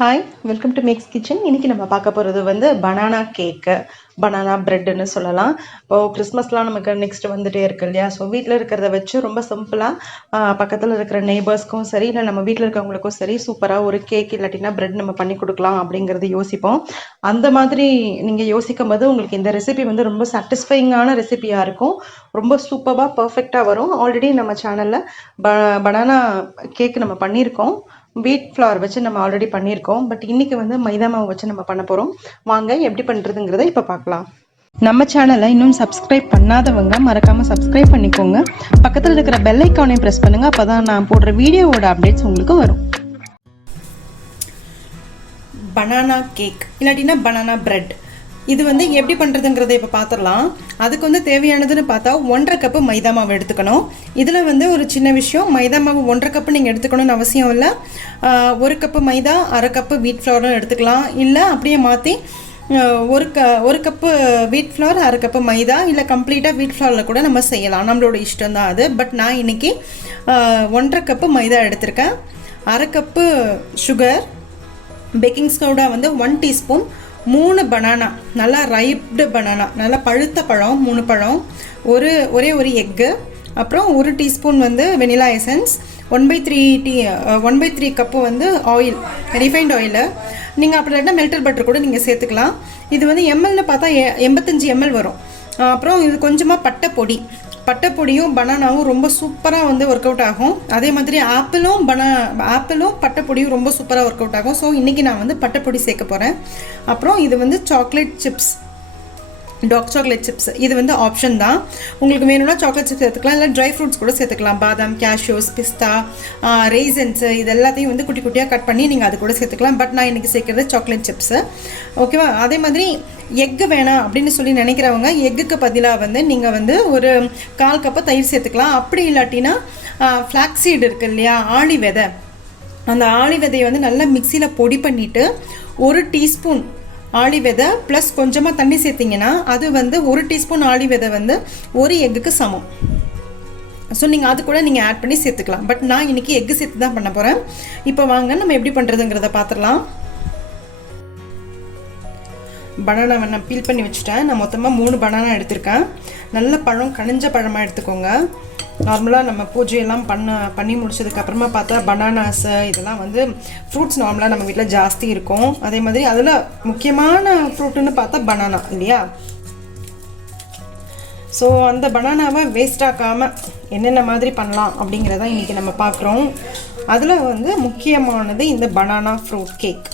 Hi, welcome to Max kitchen. இன்றைக்கி நம்ம பார்க்க போகிறது வந்து பனானா கேக்கு, பனானா ப்ரெட்டுன்னு சொல்லலாம். இப்போது கிறிஸ்மஸ்லாம் நமக்கு நெக்ஸ்ட் வந்துகிட்டே இருக்கு இல்லையா? ஸோ வீட்டில் இருக்கிறத வச்சு ரொம்ப சிம்பிளாக பக்கத்தில் இருக்கிற நெய்பர்ஸ்க்கும் சரி, இல்லை நம்ம வீட்டில் இருக்கிறவங்களுக்கும் சரி, சூப்பராக ஒரு கேக் இல்லாட்டினா ப்ரெட் நம்ம பண்ணி கொடுக்கலாம் அப்படிங்கிறது யோசிப்போம். அந்த மாதிரி நீங்கள் யோசிக்கும் போது உங்களுக்கு இந்த ரெசிபி வந்து ரொம்ப சாட்டிஸ்ஃபைங்கான ரெசிபியாக இருக்கும். ரொம்ப சூப்பராக பர்ஃபெக்டாக வரும். ஆல்ரெடி நம்ம சேனலில் பனானா கேக் நம்ம பண்ணியிருக்கோம். வீட் ஃப்ளவர் வச்சு நம்ம ஆல்ரெடி பண்ணியிருக்கோம். பட் இன்றைக்கி வந்து மைதா மாவு வச்சு நம்ம பண்ண போகிறோம். வாங்க எப்படி பண்ணுறதுங்கிறத இப்போ பார்க்கலாம். நம்ம சேனலை இன்னும் சப்ஸ்கிரைப் பண்ணாதவங்க மறக்காமல் சப்ஸ்கிரைப் பண்ணிக்கோங்க. பக்கத்தில் இருக்கிற பெல் ஐக்கானையும் ப்ரெஸ் பண்ணுங்கள். அப்போ தான் நான் போடுற வீடியோவோட அப்டேட்ஸ் உங்களுக்கு வரும். பனானா கேக் இல்லாட்டினா பனானா பிரெட், இது வந்து எப்படி பண்ணுறதுங்கிறத இப்போ பார்த்துடலாம். அதுக்கு வந்து தேவையானதுன்னு பார்த்தா 1.5 கப்பு மைதா மாவு எடுத்துக்கணும். இதில் வந்து ஒரு சின்ன விஷயம், மைதா மாவு 1.5 கப்பு நீங்கள் எடுத்துக்கணும்னு அவசியம் இல்லை. 1 கப்பு மைதா, 1/2 கப்பு வீட் ஃப்ளவரும் எடுத்துக்கலாம். இல்லை அப்படியே மாற்றி ஒரு கப்பு வீட் ஃப்ளவர், 1/2 கப்பு மைதா, இல்லை கம்ப்ளீட்டாக வீட் ஃப்ளவரில் கூட நம்ம செய்யலாம். நம்மளோட இஷ்டம் தான் அது. பட் நான் இன்றைக்கி 1.5 கப்பு மைதா எடுத்திருக்கேன். 1/2 கப்பு சுகர், பேக்கிங் சோடா வந்து 1 டீஸ்பூன், 3 பனானா, நல்லா ரைப்டு பனானா, நல்லா பழுத்த பழம் 3 பழம், ஒரே ஒரு எக்கு, அப்புறம் 1 டீஸ்பூன் வந்து வெனிலா எசன்ஸ், 1/3 கப்பு வந்து ஆயில், ரிஃபைண்ட் ஆயிலு. நீங்கள் அப்படி இல்லைன்னா மெல்டட் பட்டர் கூட நீங்கள் சேர்த்துக்கலாம். இது வந்து எம்எல்னு பார்த்தா 85 ml வரும். அப்புறம் இது கொஞ்சமாக பட்டைப்பொடியும் பனானாவும் ரொம்ப சூப்பராக வந்து ஒர்க் அவுட் ஆகும். அதே மாதிரி ஆப்பிளும் பட்டைப்பொடியும் ரொம்ப சூப்பராக ஒர்க் அவுட் ஆகும். ஸோ இன்றைக்கி நான் வந்து பட்டைப்பொடி சேர்க்க போகிறேன். அப்புறம் இது வந்து chocolate chips, dark chocolate chips, இது வந்து ஆப்ஷன் தான். உங்களுக்கு வேணும்னா சாக்லேட் சிப்ஸ் சேர்த்துக்கலாம், இல்லை ட்ரை ஃப்ரூட்ஸ் கூட சேர்த்துக்கலாம். பாதாம், கேஷ்யூஸ், பிஸ்தா, ரெய்சன்ஸு, இது எல்லாத்தையும் வந்து குட்டி குட்டியாக கட் பண்ணி நீங்கள் அது கூட சேர்த்துக்கலாம். பட் நான் இன்றைக்கி சேர்க்குறது சாக்லேட் சிப்ஸு. ஓகேவா? அதே மாதிரி எக்கு வேணாம் அப்படின்னு சொல்லி நினைக்கிறவங்க எக்குக்கு பதிலாக வந்து நீங்கள் வந்து ஒரு 1/4 கப்பு தயிர் சேர்த்துக்கலாம். அப்படி இல்லாட்டினா ஃப்ளாக்ஸீடு இருக்குது இல்லையா, ஆளி விதை, அந்த ஆளி விதையை வந்து நல்லா மிக்சியில் பொடி பண்ணிவிட்டு 1 டீஸ்பூன் ஆளி விதை ப்ளஸ் கொஞ்சமாக தண்ணி சேர்த்திங்கன்னா அது வந்து 1 டீஸ்பூன் ஆளி விதை வந்து ஒரு எக்குக்கு சமம். ஸோ நீங்கள் அது கூட நீங்கள் ஆட் பண்ணி சேர்த்துக்கலாம். பட் நான் இன்றைக்கி எக்கு சேர்த்து தான் பண்ண போகிறேன். இப்போ வாங்க நம்ம எப்படி பண்ணுறதுங்கிறத பார்த்துடலாம். பனானாவை நான் பீல் பண்ணி வச்சுட்டேன். நான் மொத்தமாக 3 பனானா எடுத்திருக்கேன். நல்ல பழம், கனிஞ்ச பழமாக எடுத்துக்கோங்க. நார்மலாக நம்ம பூஜையெல்லாம் பண்ணி முடிச்சதுக்கப்புறமா பார்த்தா பனானாஸ் இதெல்லாம் வந்து ஃப்ரூட்ஸ் நார்மலாக நம்ம வீட்டில் ஜாஸ்தி இருக்கும். அதே மாதிரி அதில் முக்கியமான ஃப்ரூட்டுன்னு பார்த்தா பனானா இல்லையா? ஸோ அந்த பனானாவை வேஸ்ட் ஆக்காமல் என்னென்ன மாதிரி பண்ணலாம் அப்படிங்கிறத இன்றைக்கி நம்ம பார்க்குறோம். அதில் வந்து முக்கியமானது இந்த பனானா ஃப்ரூட் கேக்.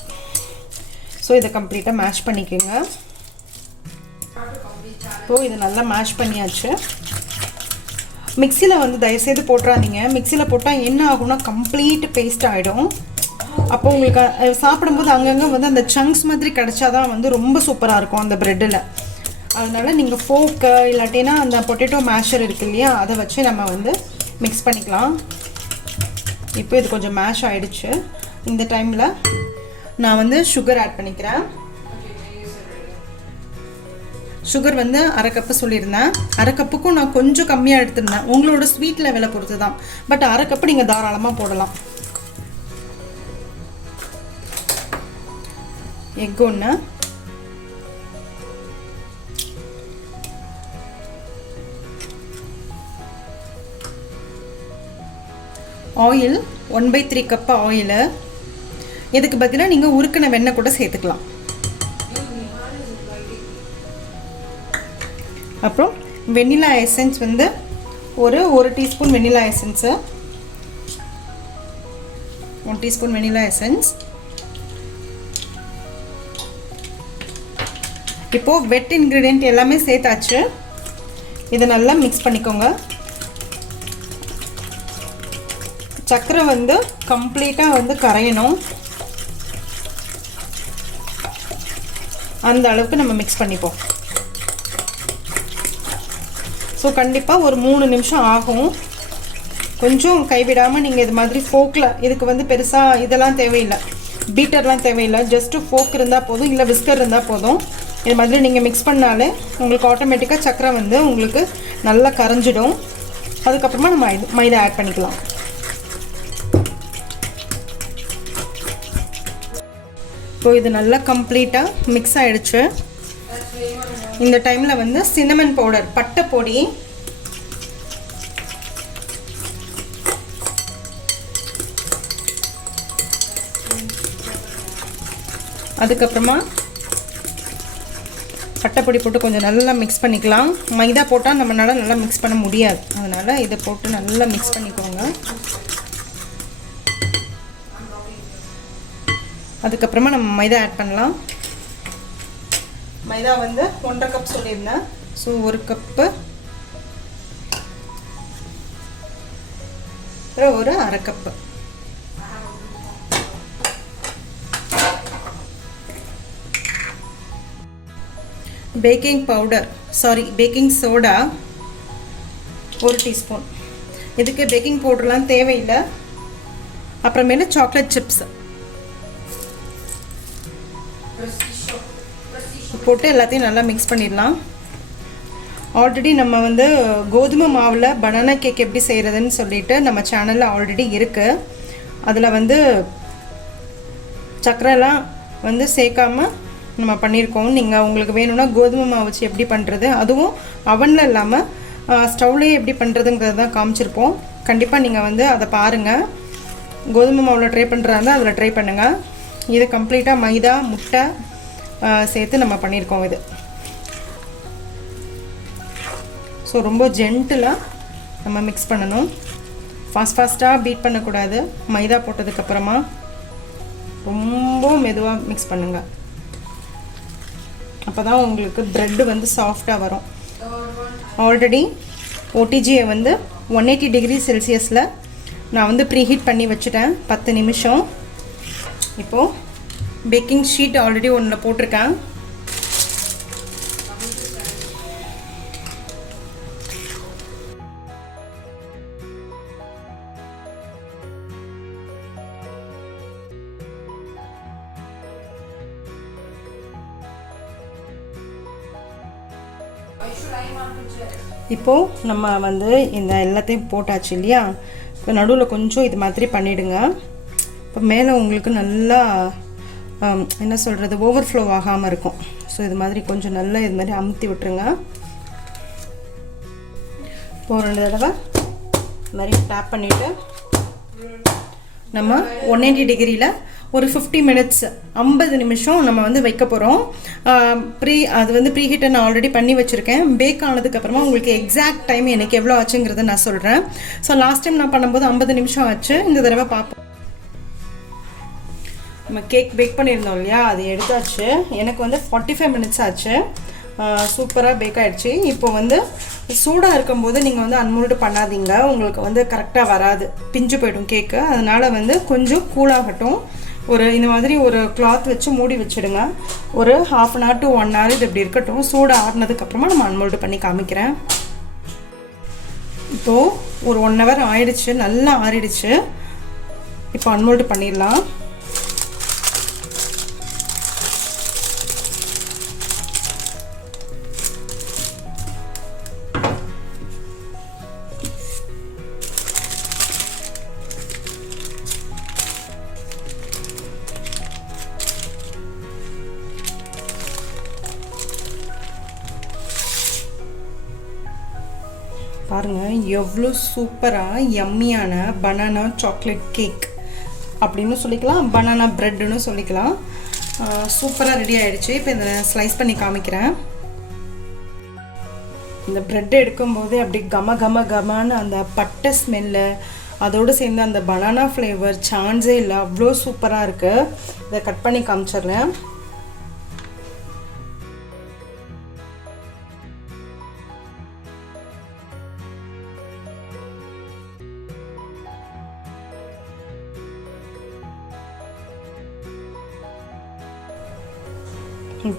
ஸோ இதை கம்ப்ளீட்டாக மேஷ் பண்ணிக்கோங்க. இப்போது இது நல்லா மேஷ் பண்ணியாச்சு. மிக்சியில் வந்து தயவுசெய்து போட்டுறாதீங்க. மிக்சியில் போட்டால் என்ன ஆகும்னா கம்ப்ளீட் பேஸ்ட் ஆகிடும். அப்போ உங்களுக்கு சாப்பிடும்போது அங்கங்கே வந்து அந்த சங்க்ஸ் மாதிரி கிடச்சாதான் வந்து ரொம்ப சூப்பராக இருக்கும் அந்த ப்ரெட்டில். அதனால் நீங்கள் ஃபோக்கு இல்லாட்டினா அந்த பொட்டேட்டோ மேஷர் இருக்குது இல்லையா, அதை வச்சு நம்ம வந்து மிக்ஸ் பண்ணிக்கலாம். இப்போ இது கொஞ்சம் மேஷ் ஆகிடுச்சு. இந்த டைமில் நான் வந்து சுகர் ஆட் பண்ணிக்கிறேன். சுகர் வந்து 1/2 கப்பு சொல்லியிருந்தேன். 1/2 கப்புக்கும் நான் கொஞ்சம் கம்மியாக எடுத்திருந்தேன். உங்களோட ஸ்வீட் லெவலை பொறுத்து தான். பட் 1/2 கப்பு நீங்கள் தாராளமாக போடலாம். Egg 1, oil 1/3 cup oil. இதுக்கு பதிலாக நீங்கள் உருக்கின வெண்ணெய் கூட சேர்த்துக்கலாம். அப்புறம் வெண்ணிலா எசன்ஸ் வந்து ஒரு டீஸ்பூன் வெண்ணிலா எசன்ஸு, 1 டீஸ்பூன் வெண்ணிலா எசன்ஸ். இப்போது வெட் இன்க்ரீடியன்ட் எல்லாமே சேர்த்தாச்சு. இதை நல்லா மிக்ஸ் பண்ணிக்கோங்க. சர்க்கரை வந்து கம்ப்ளீட்டாக வந்து கரையணும். அந்த அளவுக்கு நம்ம மிக்ஸ் பண்ணிப்போம். ஸோ கண்டிப்பாக ஒரு 3 நிமிஷம் ஆகும். கொஞ்சம் கைவிடாமல் நீங்கள் இது மாதிரி ஃபோக்கில், இதுக்கு வந்து பெருசாக இதெல்லாம் தேவையில்லை, பீட்டர்லாம் தேவையில்லை. ஜஸ்ட்டு ஃபோக் இருந்தால் போதும், இல்லை விஸ்கர் இருந்தால் போதும். இது மாதிரி நீங்கள் மிக்ஸ் பண்ணாலே உங்களுக்கு ஆட்டோமேட்டிக்காக சர்க்கரை வந்து உங்களுக்கு நல்லா கரைஞ்சிடும். அதுக்கப்புறமா நம்ம மைதா ஆட் பண்ணிக்கலாம். இப்போ இது நல்லா கம்ப்ளீட்டாக மிக்ஸ் ஆகிடுச்சு. இந்த டைமில் வந்து சின்னமன் பவுடர், பட்டை பொடி, அதுக்கப்புறமா பட்டைப்பொடி போட்டு கொஞ்சம் நல்லா மிக்ஸ் பண்ணிக்கலாம். மைதா போட்டால் நம்மளால் நல்லா மிக்ஸ் பண்ண முடியாது, அதனால் இதை போட்டு நல்லா மிக்ஸ் பண்ணிக்கோங்க. அதுக்கப்புறமா நம்ம மைதா ஆட் பண்ணலாம். மைதா வந்து 1.5 கப் சொல்லியிருந்தேன். ஸோ 1 கப்பு, ஒரு 1/2 cup. Baking powder, baking soda 1 teaspoon. இதுக்கு பேக்கிங் பவுடர்லாம் தேவையில்லை. அப்புறமேல சாக்லேட் சிப்ஸ் போட்டு எல்லாத்தையும் நல்லா மிக்ஸ் பண்ணிடலாம். ஆல்ரெடி நம்ம வந்து கோதுமை மாவில் பனானா கேக் எப்படி செய்கிறதுன்னு சொல்லிட்டு நம்ம சேனலில் ஆல்ரெடி இருக்குது. அதில் வந்து சர்க்கரைலாம் வந்து சேர்க்காம நம்ம பண்ணியிருக்கோம். நீங்கள் உங்களுக்கு வேணும்னா கோதுமை மாவு வச்சு எப்படி பண்ணுறது, அதுவும் அவனில் இல்லாமல் ஸ்டவ்லேயே எப்படி பண்ணுறதுங்கிறது தான் காமிச்சிருப்போம். கண்டிப்பாக நீங்கள் வந்து அதை பாருங்கள். கோதுமை மாவில் ட்ரை பண்ணுறதா இருந்தால் அதில் ட்ரை பண்ணுங்கள். இது கம்ப்ளீட்டாக மைதா, முட்டை சேர்த்து நம்ம பண்ணியிருக்கோம் இது. ஸோ ரொம்ப ஜென்டிலாக நம்ம மிக்ஸ் பண்ணணும். ஃபாஸ்ட்டாக பீட் பண்ணக்கூடாது. மைதா போட்டதுக்கப்புறமா ரொம்ப மெதுவாக மிக்ஸ் பண்ணுங்கள். அப்போ தான் உங்களுக்கு ப்ரெட்டு வந்து சாஃப்டாக வரும். ஆல்ரெடி ஓடிஜியை வந்து 180 டிகிரி செல்சியஸில் நான் வந்து ப்ரீஹீட் பண்ணி வச்சுட்டேன் 10 நிமிஷம். இப்போது பேக்கிங் ஷீட் ஆல்ரெடி ஒன்றில் போட்டிருக்கேன். இப்போது நம்ம வந்து இந்த எல்லாத்தையும் போட்டாச்சு இல்லையா. இப்போ நடுவில் கொஞ்சம் இது மாதிரி பண்ணிவிடுங்க. இப்போ மேலே உங்களுக்கு நல்லா என்ன சொல்கிறது, ஓவர்ஃப்ளோ ஆகாமல் இருக்கும். ஸோ இது மாதிரி கொஞ்சம் நல்லா இது மாதிரி அமுத்தி விட்டுருங்க. இப்போ 2 தடவை இது மாதிரி டேப் பண்ணிவிட்டு நம்ம 180 டிகிரியில் ஒரு 50 மினிட்ஸ் 50 நிமிஷம் நம்ம வந்து வைக்க போகிறோம். அது வந்து ப்ரீஹீட்டை நான் ஆல்ரெடி பண்ணி வச்சுருக்கேன். பேக் ஆனதுக்கப்புறமா உங்களுக்கு எக்ஸாக்ட் டைம் எனக்கு எவ்வளோ ஆச்சுங்கிறத நான் சொல்கிறேன். ஸோ லாஸ்ட் டைம் நான் பண்ணும்போது 50 நிமிஷம் ஆச்சு. இந்த தடவை பார்ப்போம். நம்ம கேக் பேக் பண்ணியிருந்தோம் இல்லையா, அது எடுத்தாச்சு. எனக்கு வந்து 45 மினிட்ஸ் ஆச்சு. சூப்பராக பேக் ஆகிடுச்சு. இப்போ வந்து சூடாக இருக்கும்போது நீங்கள் வந்து அன்மோல்டு பண்ணாதீங்க, உங்களுக்கு வந்து கரெக்டாக வராது, பிஞ்சு போய்டும் கேக்கு. அதனால் வந்து கொஞ்சம் கூலாகட்டும். இந்த மாதிரி ஒரு கிளாத் வச்சு மூடி வச்சுடுங்க. ஒரு 1/2 hour to 1 hour இது இப்படி இருக்கட்டும். சூடு ஆறுனதுக்கப்புறமா நம்ம அன்மோல்டு பண்ணி காமிக்கிறேன். இப்போது ஒரு 1 hour ஆயிடுச்சு, நல்லா ஆறிடுச்சு. இப்போ அன்மோல்டு பண்ணிடலாம். பாருங்கள் எவ்வளோ சூப்பராக யம்மியான பனானா சாக்லேட் கேக் அப்படின்னு சொல்லிக்கலாம், பனானா ப்ரெட்டுன்னு சொல்லிக்கலாம். சூப்பராக ரெடி ஆகிடுச்சு. இப்போ இதை ஸ்லைஸ் பண்ணி காமிக்கிறேன். இந்த ப்ரெட்டை எடுக்கும்போதே அப்படி கமன்னு அந்த பட்டை ஸ்மெல்லு, அதோடு சேர்ந்து அந்த பனானா ஃப்ளேவர் சான்ஸே இல்லை, அவ்வளோ சூப்பராக இருக்குது. இதை கட் பண்ணி காமிச்சிடுறேன்.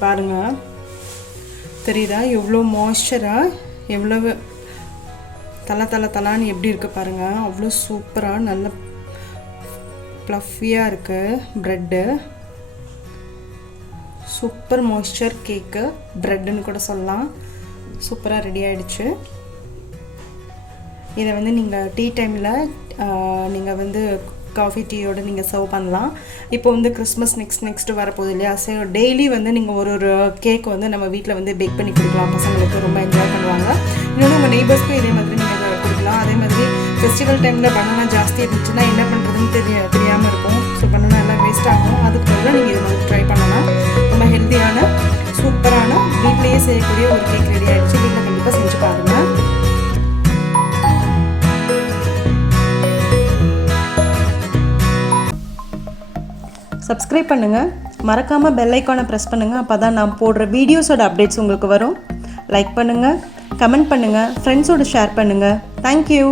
பாருங்கள், தெரியுதா எவ்வளோ மாய்ஸ்சராக, எவ்வளவு தலான்னு எப்படி இருக்குது பாருங்கள். அவ்வளோ சூப்பராக நல்ல ப்ளஃபியாக இருக்குது ப்ரெட்டு. சூப்பர் மாய்ஸ்சர் கேக்கு, ப்ரெட்டுன்னு கூட சொல்லலாம். சூப்பராக ரெடி ஆகிடுச்சு. இதை வந்து நீங்கள் டீ டைமில் நீங்கள் வந்து காஃபி டீயோட நீங்கள் சர்வ் பண்ணலாம். இப்போ வந்து கிறிஸ்மஸ் நெக்ஸ்ட்டு வரப்போகுது இல்லையா? ஸோ டெய்லி வந்து நீங்கள் ஒரு கேக் வந்து நம்ம வீட்டில் வந்து பேக் பண்ணி கொடுக்கலாம். பசங்களுக்கு ரொம்ப என்ஜாய் பண்ணுவாங்க. இன்னொன்று உங்கள் நெய்பர்ஸ்க்கும் இதே மாதிரி நீங்கள் கொடுக்கலாம். அதே மாதிரி ஃபெஸ்டிவல் டைமில் பனானா ஜாஸ்தி இருந்துச்சுன்னா என்ன பண்ணுறதுன்னு தெரியாமல் இருக்கும். ஸோ பனானா எல்லாம் வேஸ்ட் ஆகும். அதுக்கு பதிலாக நீங்கள் இது மாதிரி ட்ரை பண்ணலாம். ரொம்ப ஹெல்த்தியான சூப்பரான வீட்லேயே செய்யக்கூடிய ஒரு கேக் ரெடி ஆகிடுச்சு. வீட்டில் கண்டிப்பாக செஞ்சு பாருங்கள். சப்ஸ்கிரைப் பண்ணுங்கள், மறக்காமல் பெல் ஐக்கானை ப்ரெஸ் பண்ணுங்கள். அப்போ தான் நான் போடுற வீடியோஸோட அப்டேட்ஸ் உங்களுக்கு வரும். லைக் பண்ணுங்கள், கமெண்ட் பண்ணுங்கள், ஃப்ரெண்ட்ஸோடு ஷேர் பண்ணுங்கள். தேங்க்யூ.